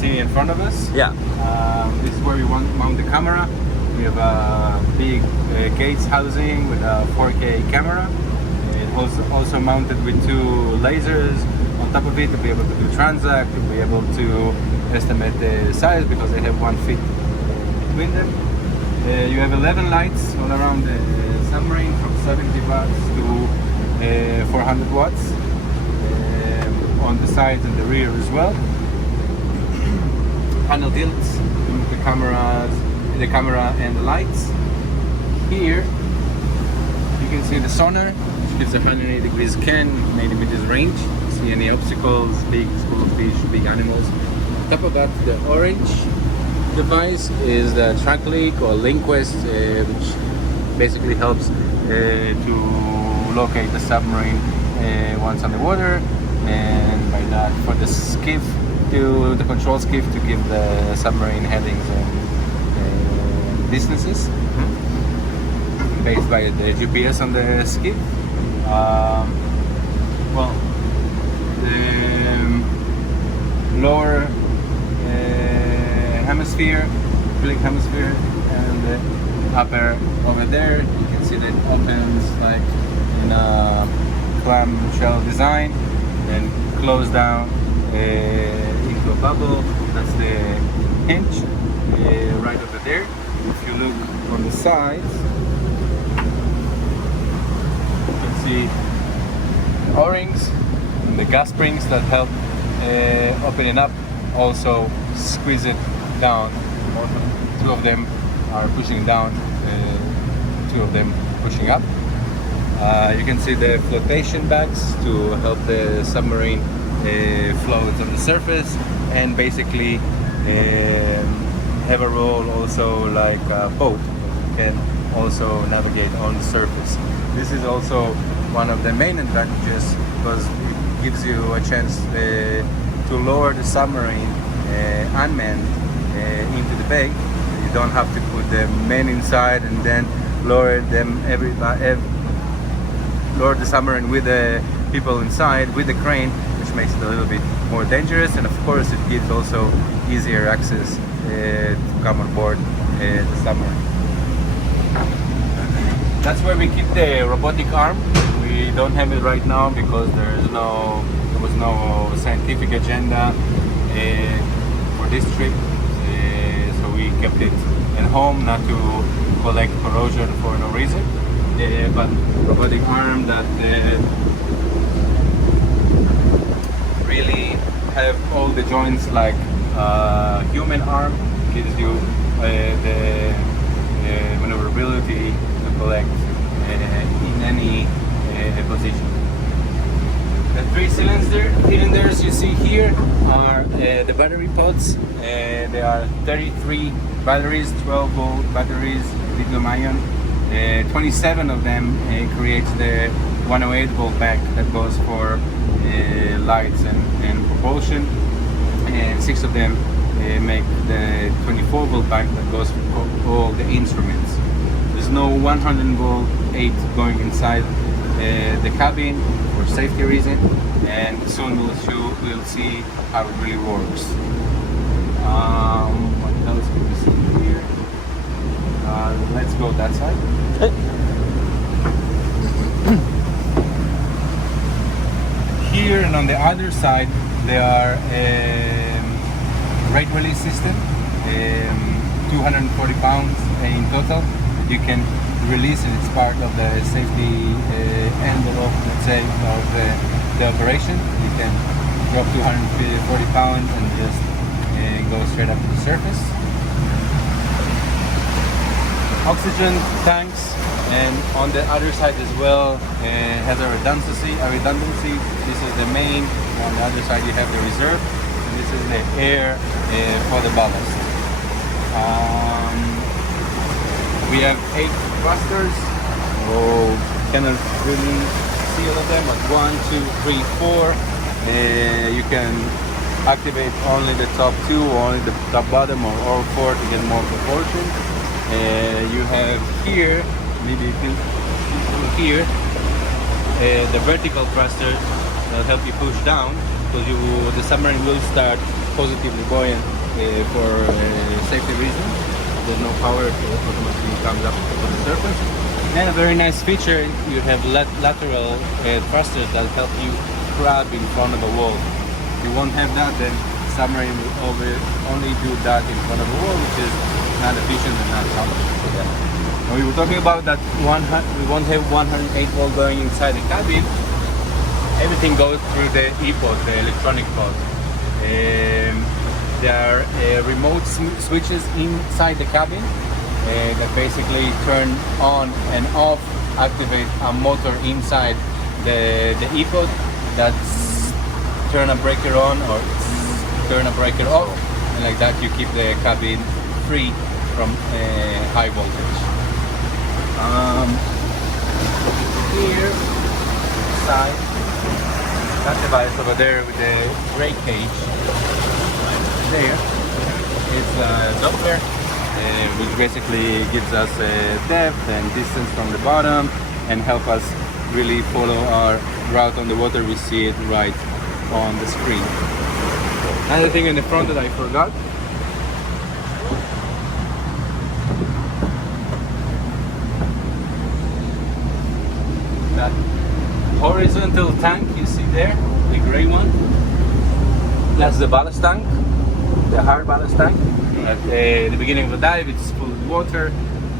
see in front of us. Yeah. This is where we mount the camera. We have a big gates housing with a 4K camera. It was also mounted with 2 lasers on top of it to be able to do transact, to be able to estimate the size because they have 1 feet between them. You have 11 lights all around the submarine from 70 watts to 400 watts on the sides and the rear as well. Panel tilts to move the camera and the lights. Here you can see the sonar, which gives a 180 degrees scan, 80 meters range. See any obstacles, big school of fish, big animals. On top of that, the orange device is the track leak or LinkQuest, which basically helps to locate the submarine once on the water, and by that for the skiff, to the control skiff to give the submarine headings and distances based by the GPS on the skiff. Well, the lower hemisphere, hemisphere, and the upper over there, you can see that it opens like in a clamshell design and close down into a bubble. That's the hinge right over there. If you look on the sides, you can see the O-rings and the gas springs that help open it up, also squeeze it down. 2 of them are pushing down, 2 of them pushing up. You can see the flotation bags to help the submarine float on the surface, and basically have a role also like a boat. You can also navigate on the surface. This is also one of the main advantages because it gives you a chance to lower the submarine unmanned into the bay. You don't have to put the men inside and then lower them lower the submarine with the people inside with the crane, which makes it a little bit more dangerous, and of course it gives also easier access to come on board the submarine. That's where we keep the robotic arm. We don't have it right now because there was no scientific agenda for this trip, so we kept it at home not to collect corrosion for no reason. But robotic arm that really have all the joints like human arm, gives you the maneuverability to collect in any position. The 3 cylinders you see here are the battery pods. There are 33 batteries, 12-volt batteries, lithium-ion. 27 of them creates the 108-volt pack that goes for lights and propulsion, and 6 of them make the 24-volt pack that goes for all the instruments. There's no 100-volt 8 going inside the cabin for safety reason, and soon we'll see how it really works. What else can we see here? Let's go that side. Here and on the other side there are rate release system, 240 pounds in total. You can release it. It's part of the safety envelope, let's say, of the operation. You can drop 240 pounds and just go straight up to the surface. Oxygen tanks, and on the other side as well has a redundancy. This is the main. On the other side you have the reserve, and this is the air for the ballast. We have 8 thrusters. Cannot really see all of them, but 1, 2, 3, 4. You can activate only the top 2, or only the top bottom, or all 4 to get more propulsion. You have here, maybe you can see here, the vertical thruster that help you push down, because the submarine will start positively buoyant for safety reasons. There's no power, it automatically comes up to the surface. And a very nice feature, you have lateral thrusters that help you grab in front of a wall. If you won't have that, then submarine will only do that in front of a wall, which is not efficient and not comfortable for that. Now we were talking about that we won't have 108 volt going inside the cabin. Everything goes through the e-pod, the electronic pod. There are remote switches inside the cabin that basically turn on and off, activate a motor inside the e-pod that's turn a breaker on or turn a breaker off, and like that you keep the cabin free from high voltage. Here, side, that device over there with the gray cage, there is a Doppler, which basically gives us depth and distance from the bottom and help us really follow our route on the water. We see it right on the screen. Another thing in the front that I forgot, that horizontal tank you see there, the gray one, that's the ballast tank, the hard ballast tank. At the beginning of the dive, it's full of water,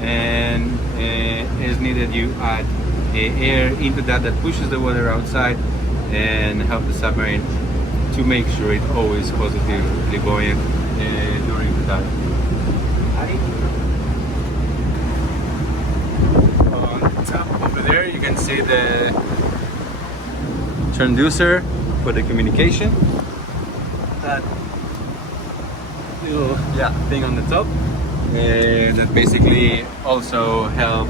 and as needed you add air into that pushes the water outside and help the submarine to make sure it's always positively buoyant during the dive. On top over there you can see the transducer for the communication. That little thing on the top that basically also help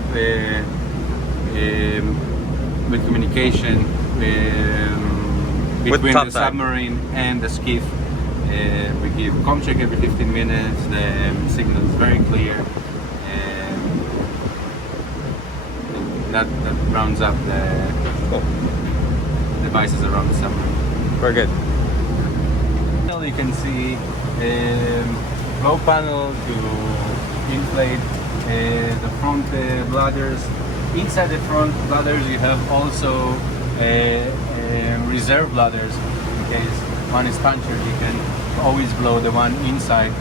with communication between the submarine and the skiff. We give comm check every 15 minutes, the signal is very clear, and that rounds up the devices around the submarine. Very good. You can see flow panel to inflate the front bladders. Inside the front bladders you have also reserve bladders. In case one is punctured, you can always blow the one inside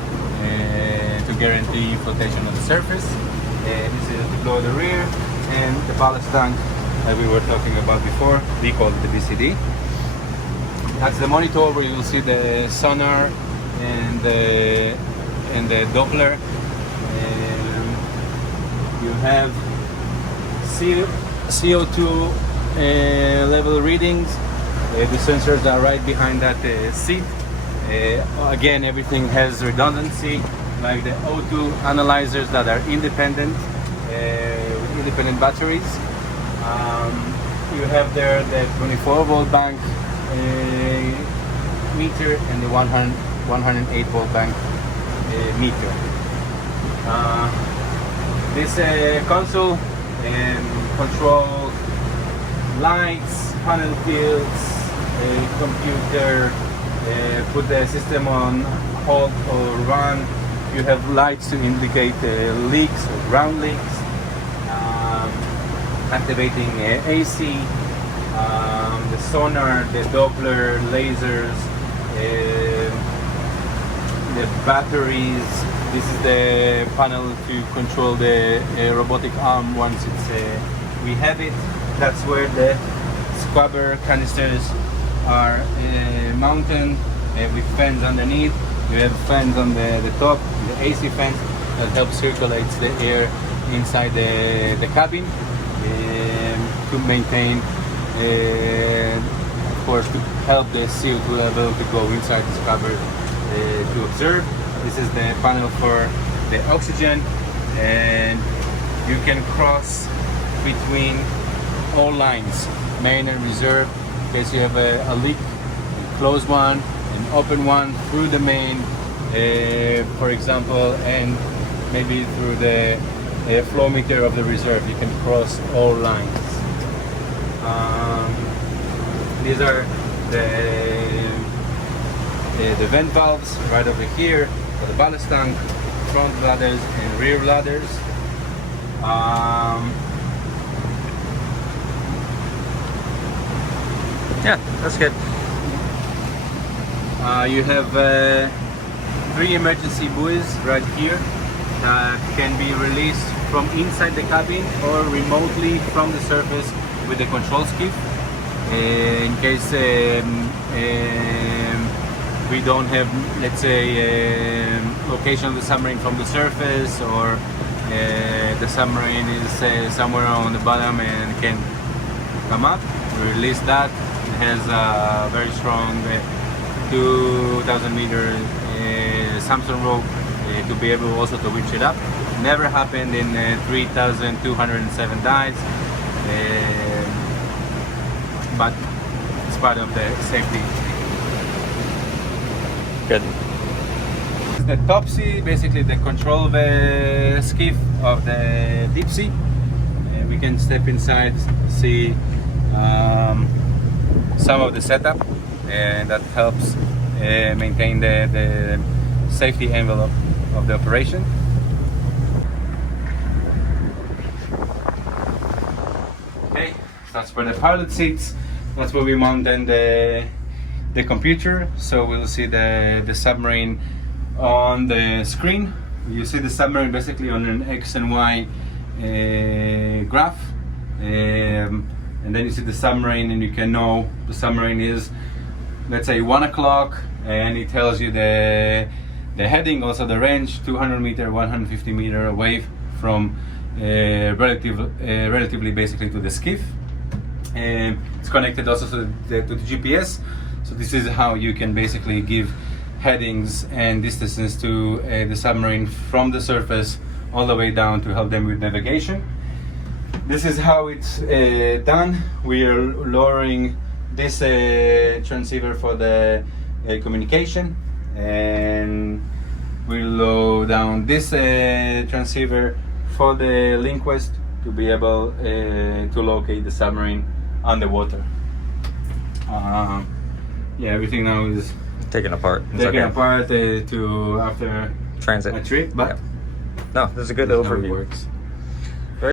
to guarantee flotation on the surface. This is to blow the rear, and the ballast tank that we were talking about before, we call it the BCD. That's the monitor where you will see the sonar and the Doppler. You have CO2 level readings. The sensors are right behind that seat. Again, everything has redundancy, like the O2 analyzers that are independent, with independent batteries. You have there the 24 volt bank meter and the 108 volt bank meter. This console control lights, panel fields, computer, put the system on halt or run. You have lights to indicate leaks or ground leaks, activating AC, the sonar, the Doppler, lasers, the batteries. This is the panel to control the robotic arm once we have it. That's where the scrubber canisters are mounted with fans underneath. You have fans on the top, the AC fans that help circulate the air inside the cabin to maintain, of course, to help the CO2 level to go inside the scrubber to observe. This is the panel for the oxygen, and you can cross between all lines, main and reserve. In case you have a leak, you close one and open one through the main, for example, and maybe through the flow meter of the reserve. You can cross all lines. These are the the vent valves right over here for the ballast tank, front ladders and rear ladders. Yeah, that's good. You have 3 emergency buoys right here that can be released from inside the cabin or remotely from the surface with the control skiff. In case we don't have, let's say, location of the submarine from the surface, or the submarine is somewhere on the bottom and can come up, we release that. It has a very strong 2,000 meter Samson rope to be able also to winch it up. Never happened in 3,207 dives, but it's part of the safety. Good. The topsy, basically the control of the skiff of the deep sea. We can step inside, see some of the setup, and that helps maintain the safety envelope of the operation. Okay, that's for the pilot seats. That's where we mount then the computer, so we'll see the submarine on the screen. You see the submarine basically on an X and Y graph, and then you see the submarine, and you can know the submarine is, let's say, 1 o'clock, and it tells you the heading, also the range, 200 meter, 150 meter away from relatively basically to the skiff. And it's connected also to the GPS, so this is how you can basically give headings and distances to the submarine from the surface all the way down to help them with navigation. This is how it's done. We are lowering this transceiver for the communication, and we'll lower down this transceiver for the LinkQuest to be able to locate the submarine underwater. Yeah, everything now is Taken apart. It's taken okay. apart to after Transit. a trip, but Yeah. No, this is a good that's how it overview. works.